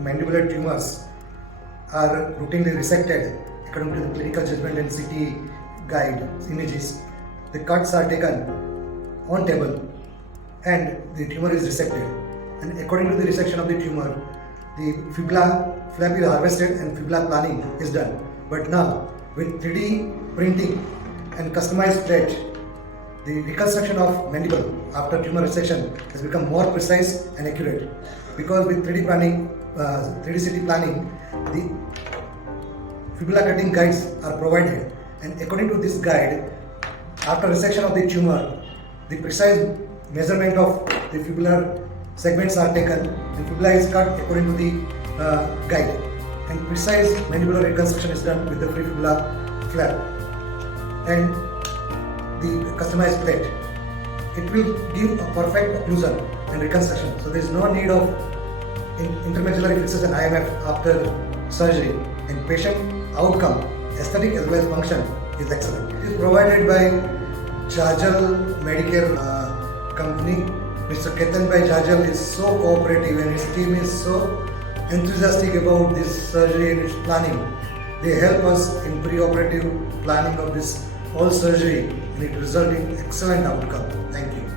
mandibular tumors are routinely resected according to the clinical judgment and CT guide images. The cuts are taken on table and the tumor is resected. And according to the resection of the tumor, the fibula flap is harvested and fibula planning is done. But now, with 3D printing and customized plate, the reconstruction of mandible after tumor resection has become more precise and accurate. Because with 3D planning, 3D CT planning, the fibula cutting guides are provided, and according to this guide, after resection of the tumor, the precise measurement of the fibular segments are taken and fibula is cut according to the guide, and precise mandibular reconstruction is done with the free fibula flap and the customized plate. It will give a perfect occlusion and reconstruction, so there is no need of intermedullary fixes and IMF after surgery, and patient outcome, aesthetic as well as function is excellent. It is provided by Jajal Medical company. Mr. Ketan Bhai Jajal is so cooperative and his team is so enthusiastic about this surgery and its planning. They help us in pre-operative planning of this whole surgery, and it resulted in excellent outcome. Thank you.